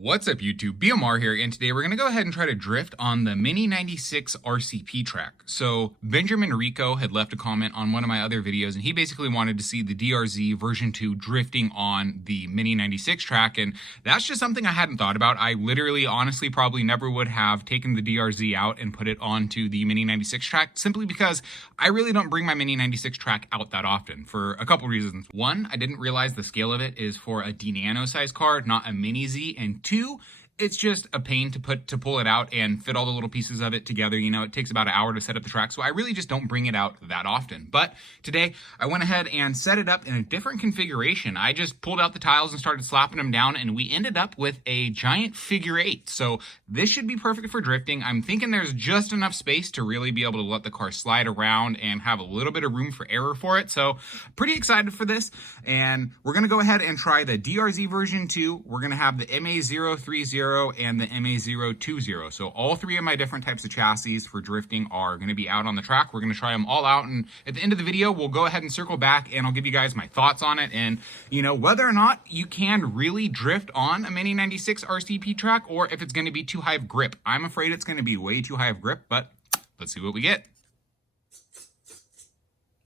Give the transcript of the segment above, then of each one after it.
What's up YouTube, BMR here, and today we're going to go ahead and try to drift on the Mini96 RCP track. So Benjamin Rico had left a comment on one of my other videos, and he basically wanted to see the DRZ version 2 drifting on the Mini96 track, and that's just something I hadn't thought about. I literally, honestly, probably never would have taken the DRZ out and put it onto the Mini96 track, simply because I really don't bring my Mini96 track out that often, for a couple reasons. One, I didn't realize the scale of it is for a D Nano size car, not a Mini Z, and two, it's just a pain to pull it out and fit all the little pieces of it together. You know, it takes about an hour to set up the track, so I really just don't bring it out that often. But today, I went ahead and set it up in a different configuration. I just pulled out the tiles and started slapping them down, and we ended up with a giant figure 8. So this should be perfect for drifting. I'm thinking there's just enough space to really be able to let the car slide around and have a little bit of room for error for it. So pretty excited for this, and we're gonna go ahead and try the DRZ version 2. We're gonna have the MA030 and the MA020. So all three of my different types of chassis for drifting are going to be out on the track. We're going to try them all out, and at the end of the video, we'll go ahead and circle back and I'll give you guys my thoughts on it, and you know, whether or not you can really drift on a Mini96 RCP track, or if it's going to be too high of grip. I'm afraid it's going to be way too high of grip, but let's see what we get.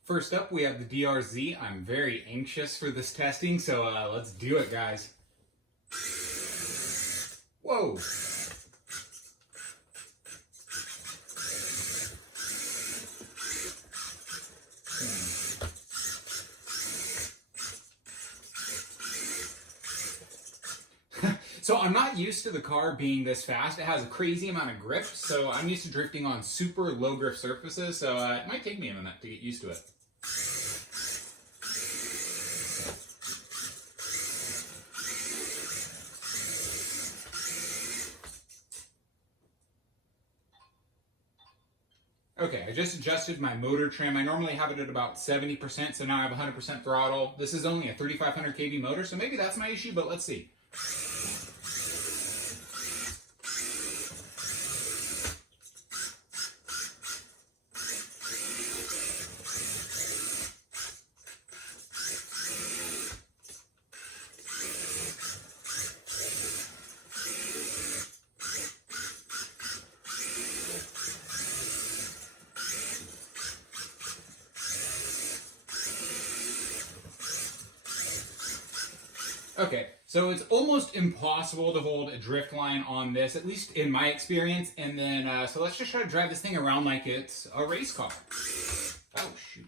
First up, we have the DRZ. I'm very anxious for this testing, so let's do it, guys. Whoa! So I'm not used to the car being this fast. It has a crazy amount of grip, so I'm used to drifting on super low grip surfaces, so it might take me a minute to get used to it. Okay, I just adjusted my motor trim. I normally have it at about 70%, so now I have 100% throttle. This is only a 3500 kV motor, so maybe that's my issue, but let's see. Okay, so it's almost impossible to hold a drift line on this, at least in my experience. And then, so let's just try to drive this thing around like it's a race car. Oh, shoot.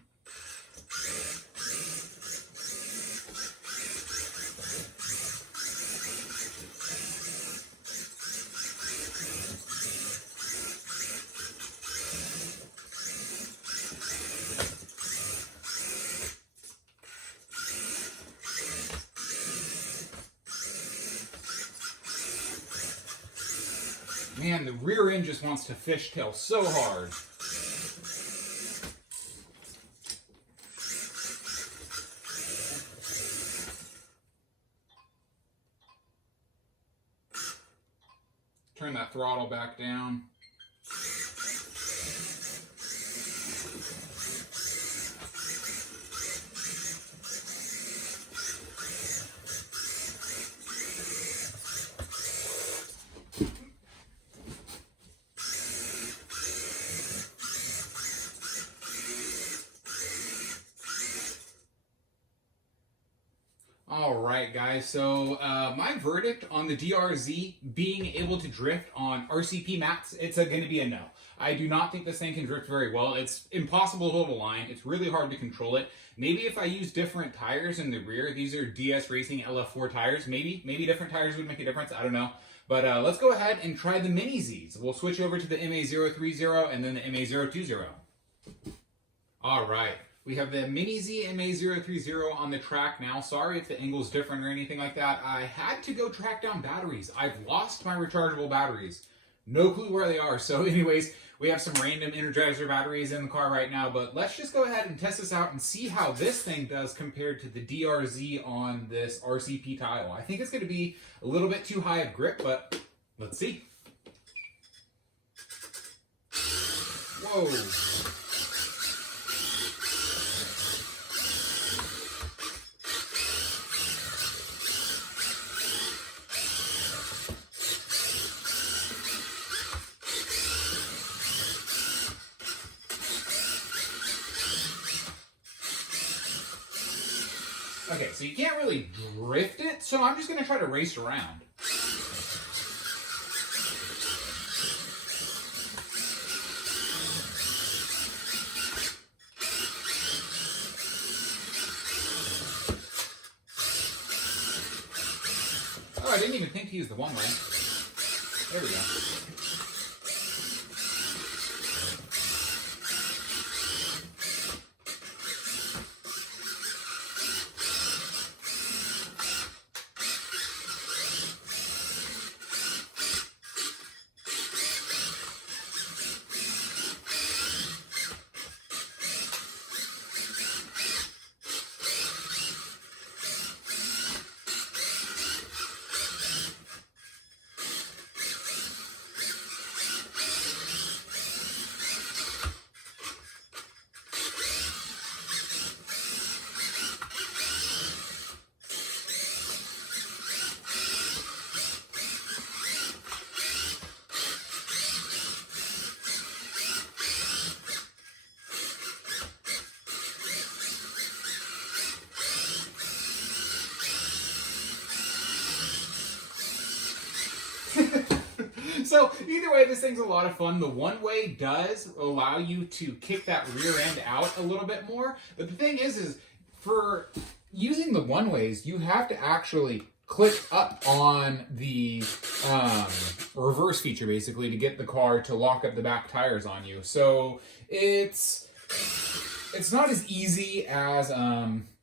Man, the rear end just wants to fishtail so hard. Turn that throttle back down. Alright guys, so my verdict on the DRZ being able to drift on RCP mats, it's going to be a no. I do not think this thing can drift very well. It's impossible to hold a line. It's really hard to control it. Maybe if I use different tires in the rear, these are DS Racing LF4 tires, maybe different tires would make a difference, I don't know. But let's go ahead and try the Mini Zs. We'll switch over to the MA030 and then the MA020. Alright. We have the Mini Z MA030 on the track now. Sorry if the angle's different or anything like that. I had to go track down batteries. I've lost my rechargeable batteries. No clue where they are. So anyways, we have some random Energizer batteries in the car right now, but let's just go ahead and test this out and see how this thing does compared to the DRZ on this RCP tile. I think it's going to be a little bit too high of grip, but let's see. Whoa. Okay, so you can't really drift it, so I'm just going to try to race around. Oh, I didn't even think to use the one way. There we go. So either way, this thing's a lot of fun. The one way does allow you to kick that rear end out a little bit more. But the thing is for using the one ways, you have to actually click up on the reverse feature basically to get the car to lock up the back tires on you. So it's not as easy as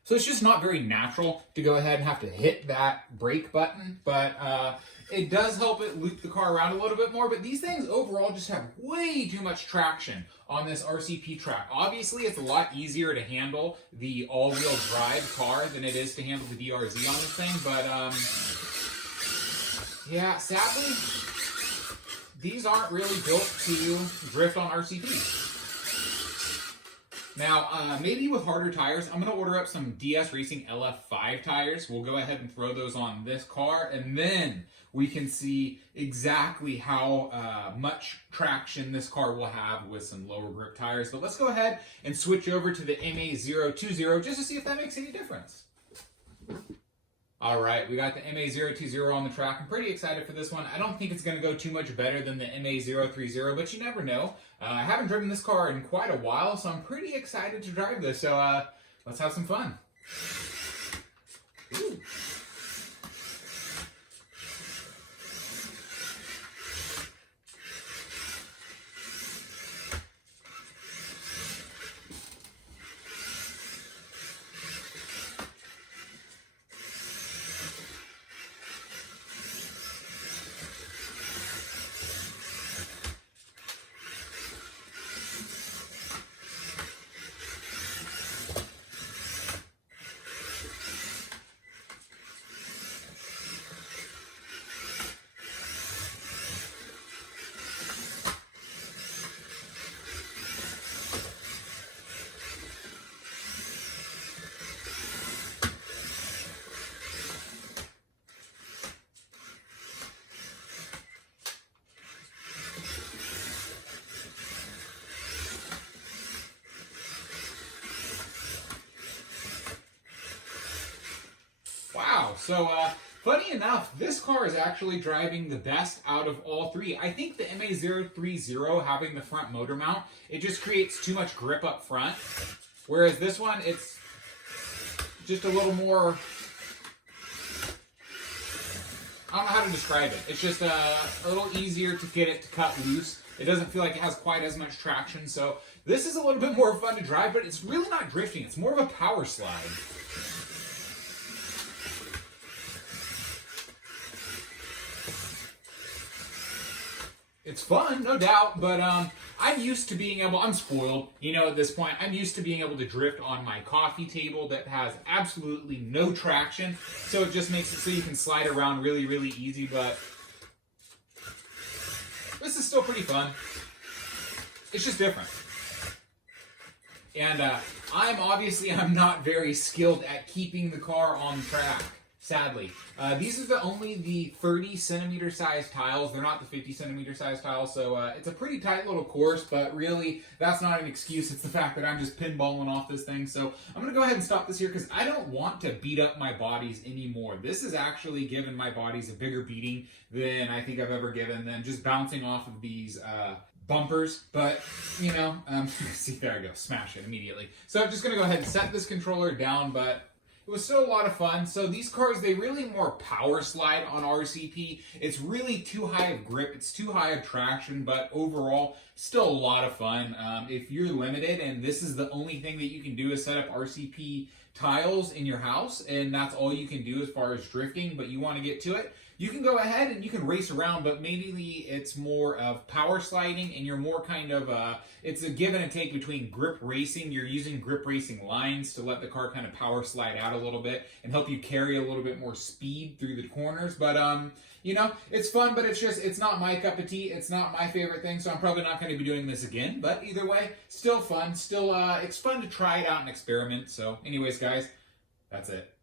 so it's just not very natural to go ahead and have to hit that brake button, but it does help it loop the car around a little bit more. But these things overall just have way too much traction on this RCP track. Obviously, it's a lot easier to handle the all-wheel drive car than it is to handle the DRZ on this thing. But yeah, sadly, these aren't really built to drift on RCP. Now, maybe with harder tires, I'm going to order up some DS Racing LF5 tires. We'll go ahead and throw those on this car, and then we can see exactly how much traction this car will have with some lower grip tires. But let's go ahead and switch over to the MA020 just to see if that makes any difference. All right, we got the MA020 on the track. I'm pretty excited for this one. I don't think it's going to go too much better than the MA030, but you never know. I haven't driven this car in quite a while, so I'm pretty excited to drive this. So let's have some fun. Ooh. So, funny enough, this car is actually driving the best out of all three. I think the MA030 having the front motor mount, it just creates too much grip up front. Whereas this one, it's just a little more, I don't know how to describe it. It's just a little easier to get it to cut loose. It doesn't feel like it has quite as much traction. So this is a little bit more fun to drive, but it's really not drifting. It's more of a power slide. It's fun, no doubt, but I'm used to being able, I'm spoiled, you know, at this point. I'm used to being able to drift on my coffee table that has absolutely no traction, so it just makes it so you can slide around really, really easy, but this is still pretty fun. It's just different. And I'm not very skilled at keeping the car on track. sadly. These are only the 30 centimeter size tiles. They're not the 50 centimeter size tiles, so it's a pretty tight little course, but really, that's not an excuse. It's the fact that I'm just pinballing off this thing. So I'm going to go ahead and stop this here because I don't want to beat up my bodies anymore. This has actually given my bodies a bigger beating than I think I've ever given them, just bouncing off of these bumpers, but you know, see, there I go, smash it immediately. So I'm just going to go ahead and set this controller down, but it was still a lot of fun. So these cars, they really more power slide on RCP. It's really too high of grip. It's too high of traction, but overall, still a lot of fun. If you're limited and this is the only thing that you can do is set up RCP tiles in your house, and that's all you can do as far as drifting, but you want to get to it, you can go ahead and you can race around, but maybe it's more of power sliding and you're more kind of, it's a give and a take between grip racing. You're using grip racing lines to let the car kind of power slide out a little bit and help you carry a little bit more speed through the corners. But, you know, it's fun, but it's not my cup of tea. It's not my favorite thing, so I'm probably not going to be doing this again. But either way, still fun. Still, it's fun to try it out and experiment. So anyways, guys, that's it.